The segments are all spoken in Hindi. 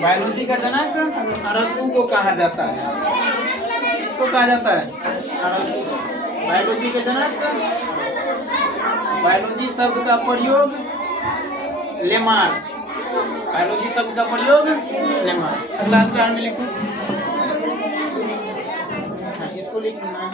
बायोलॉजी का जनक अरस्तु को कहा जाता है। किसको कहा जाता है? अरस्तु। बायोलॉजी के जनक। बायोलॉजी शब्द का प्रयोग लेमार्क। बायोलॉजी शब्द का प्रयोग लेमार्क। अगला स्टार में लिखूं, इसको लिखना है।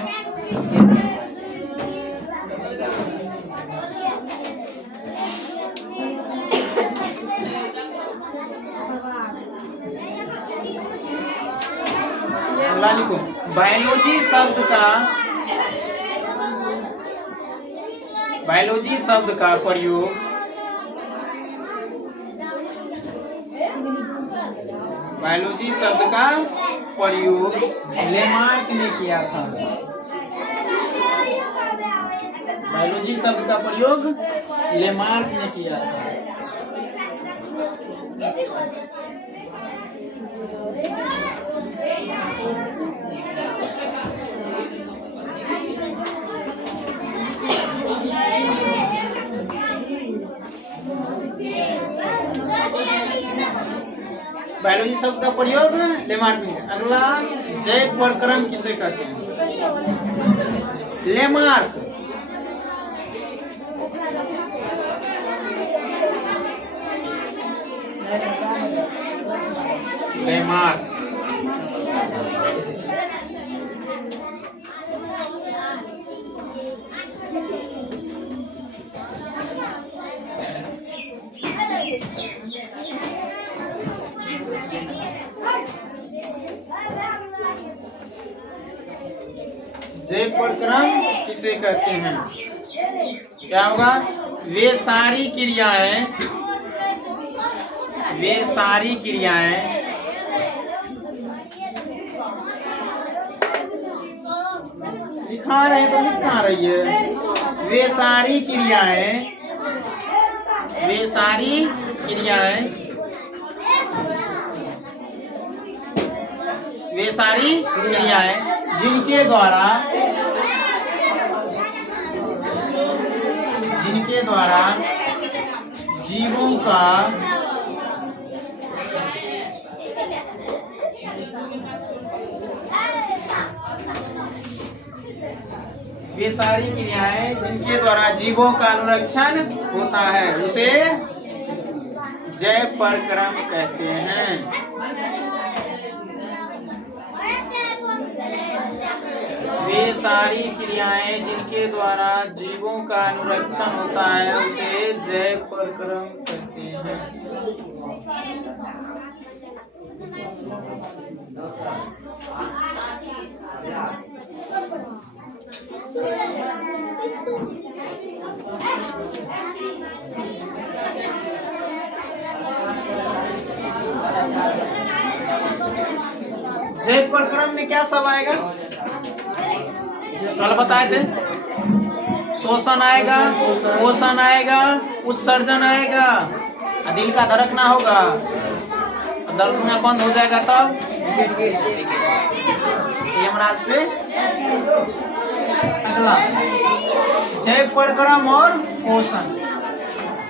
अगला लिखो, बायोलॉजी शब्द का प्रयोग लेमार्क ने किया था। बायोलॉजी शब्द का प्रयोग लेमार्क ने किया था। बायोलॉजी शब्द का प्रयोग लेमार्क में। अगला, जैव प्रक्रम किसे कहते हैं? लेमार्क। लेमार्क। जैव प्रक्रम किसे कहते हैं? क्या होगा? वे सारी क्रियाएं दिखा रहे हैं तो लिख कहाँ रही है? वे सारी क्रियाएं जिनके द्वारा जीवों का अनुरक्षण होता है, उसे जैव प्रक्रम कहते हैं। वे सारी क्रियाएं जिनके द्वारा जीवों का अनुरक्षण होता है, उसे जैव प्रक्रम कहते हैं। जैव प्रक्रम में क्या सब आएगा? कल बताए थे। शोषण आएगा, पोषण आएगा, उत्सर्जन आएगा। दिल का धड़कना होगा, धड़कना बंद हो जाएगा तब यमराज से। अगला, जैव प्रक्रम और पोषण।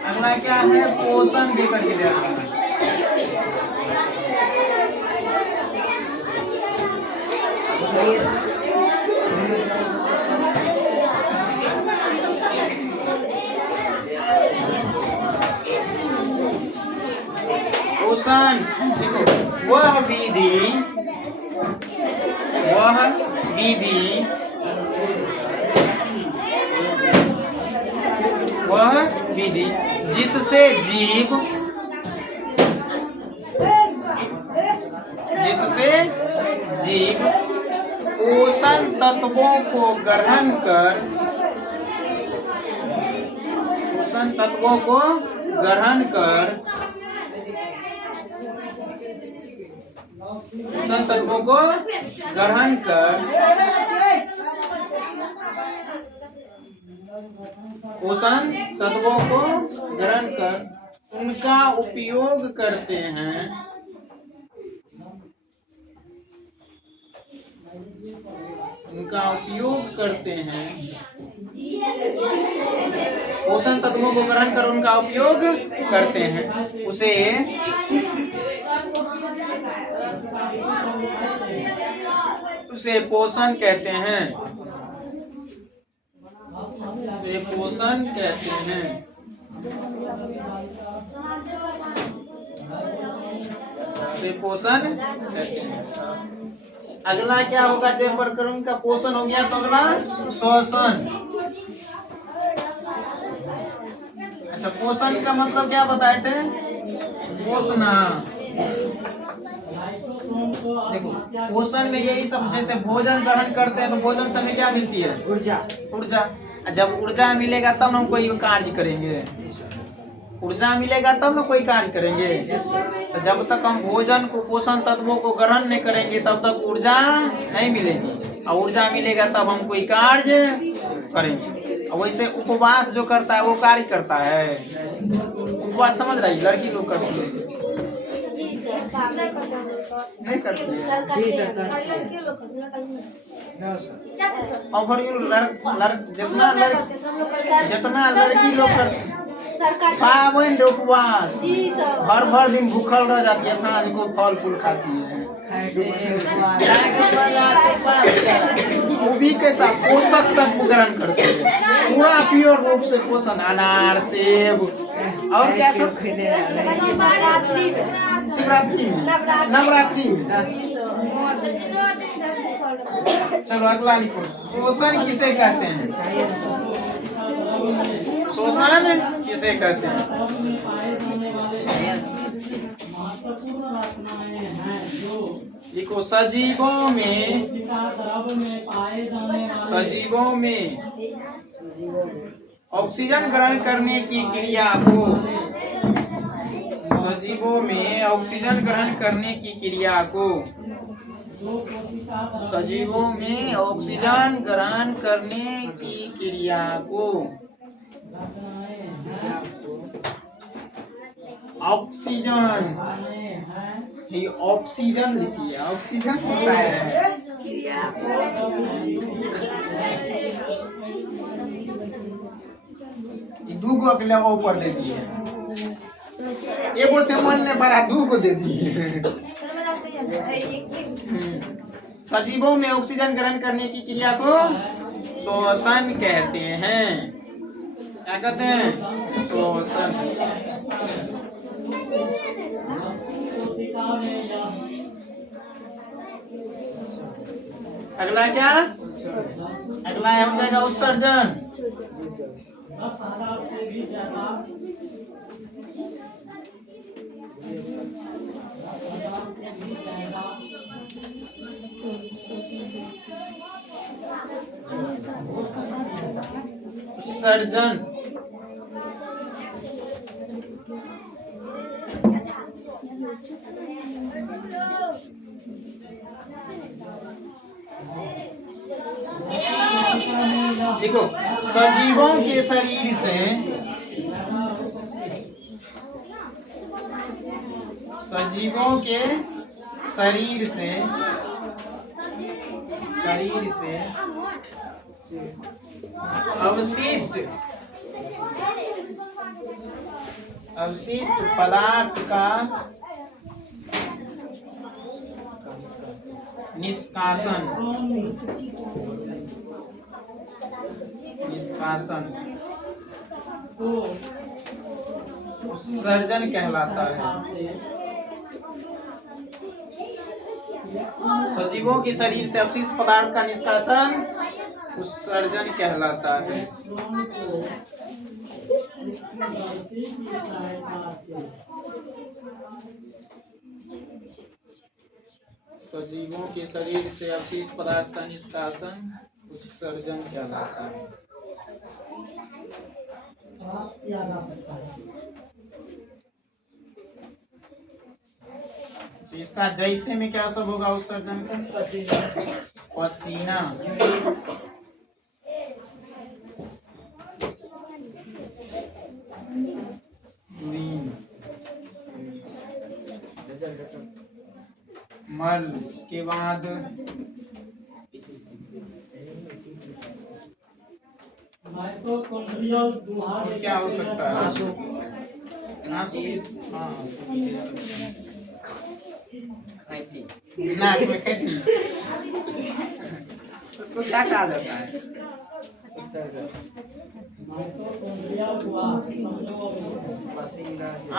अगला क्या है? पोषण देकर के जाएगा। पोषण वह विधि जिससे जीव पोषण तत्वों को ग्रहण कर उनका उपयोग करते हैं। पोषण तत्वों को ग्रहण कर उनका उपयोग करते हैं, उसे उसे पोषण कहते हैं। उसे पोषण कहते हैं। उसे पोषण कहते हैं। अगला क्या होगा? जब प्रकरण का पोषण हो गया तो अगला शोषण। अच्छा, पोषण का मतलब क्या बताए थे? पोषणा। देखो, पोषण में यही सब, जैसे भोजन ग्रहण करते हैं तो भोजन से हमें क्या मिलती है? ऊर्जा। ऊर्जा। जब ऊर्जा मिलेगा तब ना हम कोई कार्य करेंगे। ऊर्जा मिलेगा तब ना कोई कार्य करेंगे। तो जब तक हम भोजन को, पोषण तत्वों को ग्रहण नहीं करेंगे तब तक ऊर्जा नहीं मिलेगी, और ऊर्जा मिलेगा तब हम कोई कार्य करेंगे। और वैसे उपवास जो करता है वो कार्य करता है। उपवास समझ रही लड़की लोग करती है, नहीं करती है। और फिर जितना लड़की लोग करती पावन उपवास भर दिन भूखल रह जाती है, सांझ को फल फूल खाती है। वो भी कैसा पोषक तत्व ग्रहण करते हैं, पूरा प्योर रूप से पोषण। अनार, सेब और क्या सब? शिवरात्रि में, नवरात्रि में। चलो अगला लिखो। शोषण किसे कहते हैं? शोषण किसे कहते हैं? लिखो। सजीवों में ऑक्सीजन ग्रहण करने की क्रिया को, सजीवों में ऑक्सीजन ग्रहण करने की क्रिया को, सजीवों में ऑक्सीजन ग्रहण करने की क्रिया को ऑक्सीजन, ये ऑक्सीजन लिखिए। ऑक्सीजन होता है दूगो अगले ऊपर दे दिए, एगो से मन ने बड़ा दूगो दे दिए। सजीवों में ऑक्सीजन ग्रहण करने की क्रिया को श्वसन कहते हैं। क्या कहते हैं? श्वसन। अगला क्या? अगला हो जाएगा उत्सर्जन। उत्सर्जन। देखो, सजीवों के शरीर से, सजीवों के शरीर से अवशिष्ट पदार्थ का निष्कासन उत्सर्जन कहलाता है। सजीवों के शरीर से अवशिष्ट पदार्थ का निष्कासन उत्सर्जन कहलाता है। सजीवों के शरीर से अवशिष्ट पदार्थ का निष्कासन उत्सर्जन कहलाता है। इसका जैसे में क्या सब होगा उत्सर्जन का? पसीना, मल, उसके बाद क्या हो सकता है? आंसू। हाँ, नाक में खैती, उसको क्या कहा जाता है?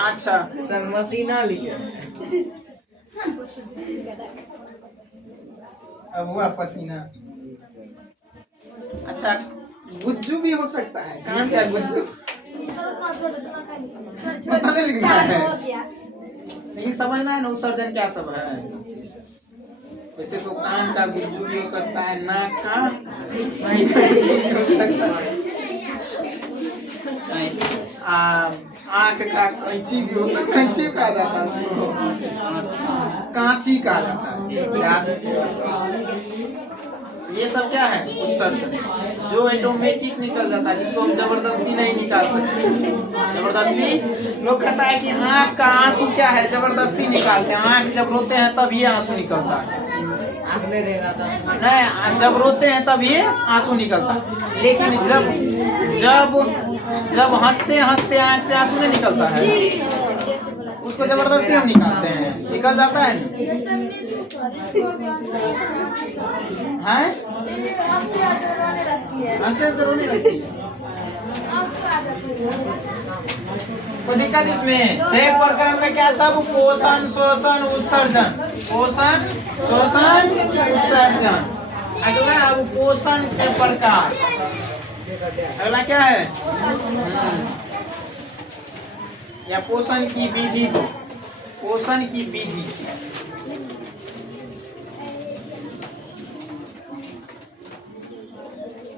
अच्छा सर मसीना लिखे अब हुआ पसीना। अच्छा गुज्जू भी हो सकता है, कहाँ क्या गुज्जू पता नहीं लिखना है, लेकिन समझना है ना उत्सर्जन क्या सब है। वैसे तो कान का गुज्जू भी हो सकता है, नाक का आँख का कैंची भी हो सकता है, कैंची कहा जाता है उसको, कांची कहा जाता है। ये सब क्या है उत्सर्जन, जो ऑटोमेटिक निकल जाता है, जिसको हम जबरदस्ती नहीं निकाल सकते। जबरदस्ती लोग कहता है कि आँख का आंसू क्या है, जबरदस्ती निकालते हैं, आँख जब रोते हैं तब ये आंसू निकलता है, नहीं जब रोते हैं तब ये आंसू निकलता है। लेकिन जब जब जब हंसते हंसते आँख से आंसू नहीं निकलता है, उसको जबरदस्ती हम निकालते हैं, निकल जाता है हैं? हंसते हंसते रोने लगती है, कोई दिक्कत इसमें? छह प्रकरण में क्या सब? पोषण, शोषण, उत्सर्जन, पोषण, शोषण, उत्सर्जन। अगला अब पोषण के प्रकार, अगला क्या है? या पोषण की विधि, पोषण की विधि।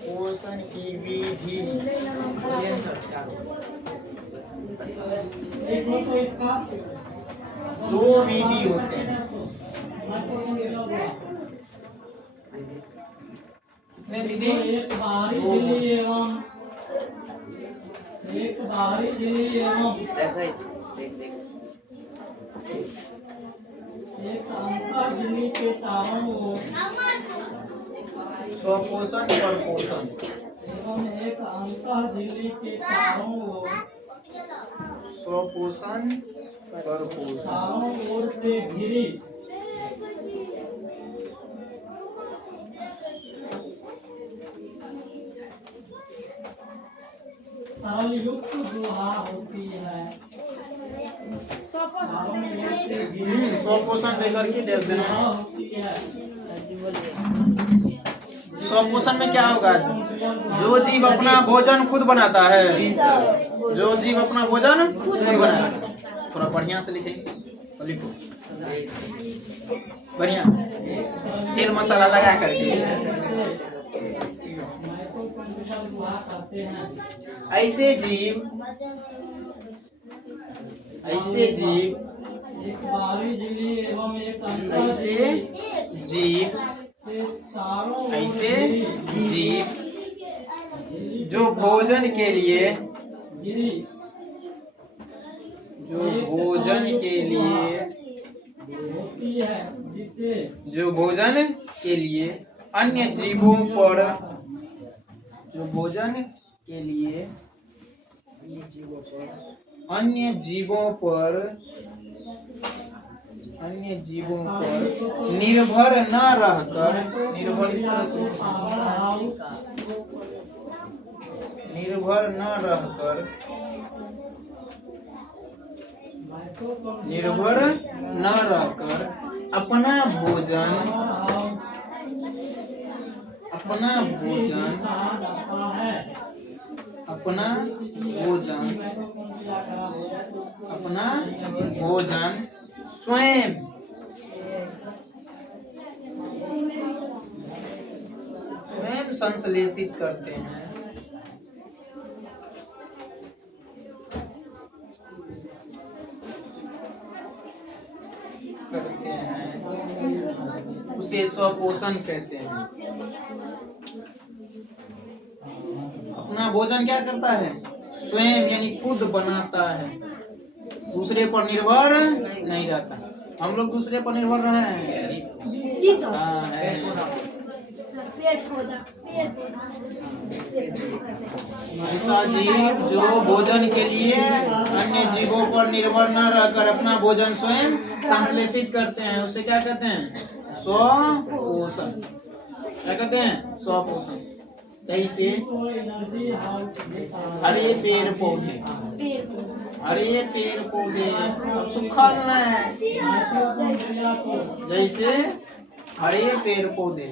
पोषण की विधि दो विधि होते हैं, कितने विधि? एक बाहरी झिल्ली एवं एक अंतर झिल्ली के चारों ओर स्वपोषण, परपोषण, एवं एक अंतर झिल्ली के चारों ओर स्वपोषण, परपोषण, चारों ओर से घिरी तरल युक्त गुहा होती है। स्वपोषण लेकर के दे देना। होती है स्वपोषण में क्या होगा? जो जीव अपना भोजन खुद बनाता है, जो जीव अपना भोजन खुद बनाता है। थोड़ा बढ़िया से लिखेंगे, लिखो बढ़िया, तेल मसाला लगा करके। ऐसे जीव एक बाहरी झिल्ली एवं एक अंतर ऐसे जीव से चारों ऐसे जीव जो भोजन के लिए, घिरी जो भोजन के लिए, होती है, जिसे जो भोजन के लिए अन्य जीवों पर, जो भोजन के लिए अन्य जीवों पर निर्भर न रहकर, निर्भर इस तरह से, निर्भर न रहकर, निर्भर न रहकर अपना भोजन, अपना भोजन, अपना भोजन, अपना भोजन स्वयं स्वयं संश्लेषित करते हैं, उसे स्वपोषण कहते हैं। अपना भोजन क्या करता है? स्वयं यानी खुद बनाता है, दूसरे पर निर्भर नहीं रहता। हम लोग दूसरे पर निर्भर रहे हैं? हाँ है। ऐसा जीव जो भोजन के लिए अन्य जीवों पर निर्भर न रहकर अपना भोजन स्वयं संश्लेषित करते हैं, उसे क्या कहते हैं? स्वपोषण। क्या कहते हैं? स्वपोषण। जैसे हरे पेड़ पौधे, हरे पेड़ पौधे अब सूखा न है, जैसे हरे पेड़ पौधे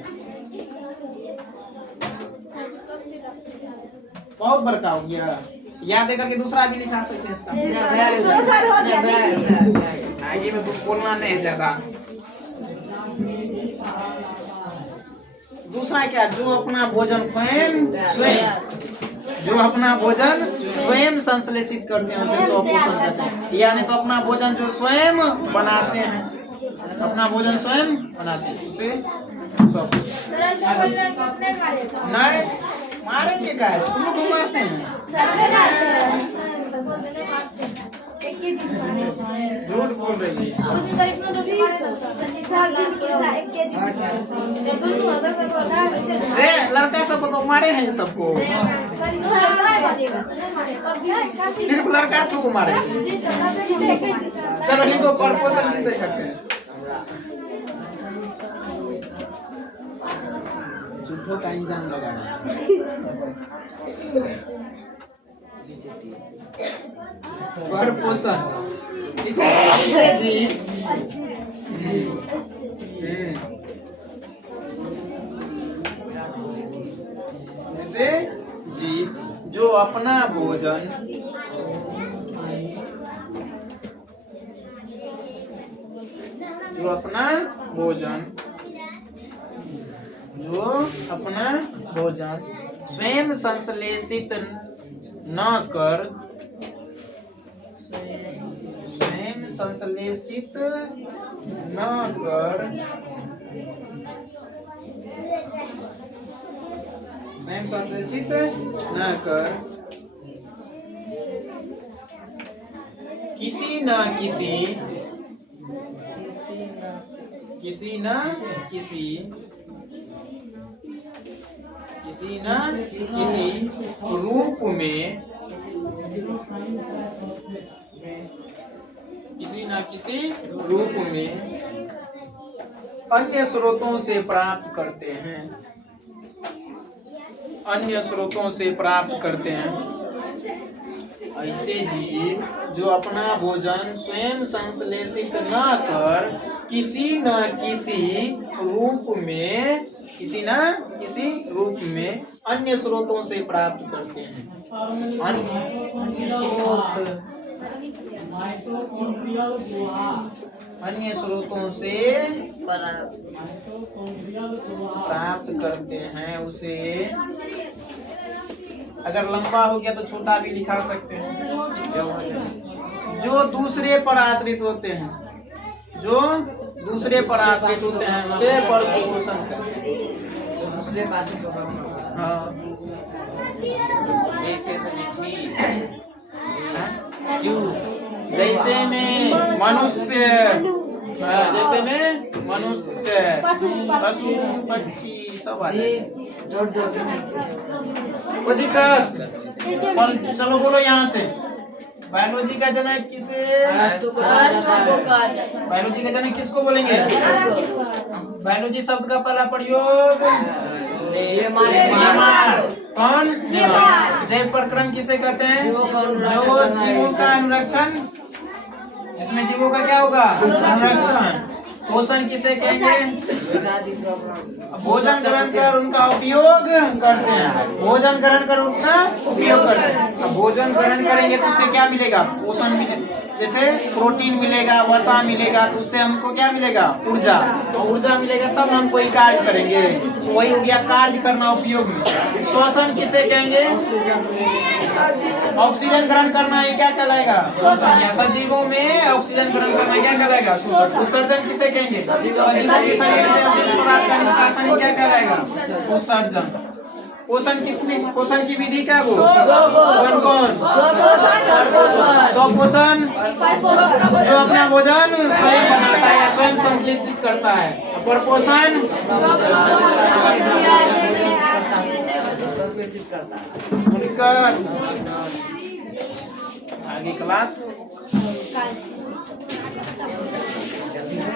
बहुत बड़का हो गया। याद है करके दूसरा भी लिखा सकते हैं इसका। आगे में बोलना नहीं ज्यादा। दूसरा क्या? जो अपना भोजन स्वयं जो अपना भोजन स्वयं संश्लेषित करते हैं उसे स्वपोषण कहते हैं। यानी तो अपना भोजन जो स्वयं बनाते हैं, अपना भोजन स्वयं बनाते हैं उसे स्वपोषण। नहीं मारेंगे क्या? तुम लोग को मारते हैं। झूठ बोल रही है। अरे लड़का सब तो मारे हैं सबको, सिर्फ लड़का को मारे। चलो लिखो परपोषण किसे कहते हैं? झूठों का इंजाम लगाना। परपोषण किसे जीव किसे जीव जो अपना भोजन स्वयं संश्लेषित न कर किसी न किसी रूप में अन्य स्रोतों से प्राप्त करते हैं, ऐसे जीव जो अपना भोजन स्वयं संश्लेषित न कर किसी न किसी रूप में अन्य स्रोतों से प्राप्त करते हैं। अन्य स्रोतों से प्राप्त करते हैं उसे। अगर लंबा हो गया तो छोटा भी लिखा सकते हैं। जो दूसरे पर आश्रित होते हैं, उसे परपोषण करते हैं। दूसरे पास हाँ, जैसे में मनुष्य, पशु पक्षी सब आते हैं। कोई दिक्कत? चलो बोलो यहाँ से। बायोलॉजी का जनक किसे? बायोलॉजी का जनक किसको बोलेंगे? बायोलॉजी शब्द का पहला प्रयोग कौन? जैव प्रक्रम किसे कहते हैं? जो जीवों का अनुरक्षण, इसमें जीवों का क्या होगा? अनुरक्षण। पोषण किसे कहेंगे? भोजन ग्रहण कर उनका उपयोग करते हैं। भोजन ग्रहण कर उनका उपयोग करते हैं। भोजन ग्रहण करेंगे तो उससे क्या मिलेगा? पोषण मिलेगा। जैसे प्रोटीन मिलेगा, वसा मिलेगा, तो उससे हमको क्या मिलेगा? ऊर्जा। और ऊर्जा मिलेगा तब हम कोई कार्य करेंगे। वही हो गया कार्य करना, उपयोग में। श्वसन किसे कहेंगे? ऑक्सीजन ग्रहण करना, ये क्या कहलाएगा? श्वसन। सजीवों में ऑक्सीजन ग्रहण करना क्या कहलाएगा? श्वसन। उत्सर्जन किसे कहेंगे? शरीर से अपशिष्ट पदार्थ का निष्कासन क्या कहलाएगा? उत्सर्जन। पोषण की विधि क्या वो? कौन? स्वपोषण, जो अपना भोजन स्वयं बनाता है, भोजन संश्लेषित करता है, प्रपोषण संश्लेषित करता है। उनकर आगे क्लास जल्दी से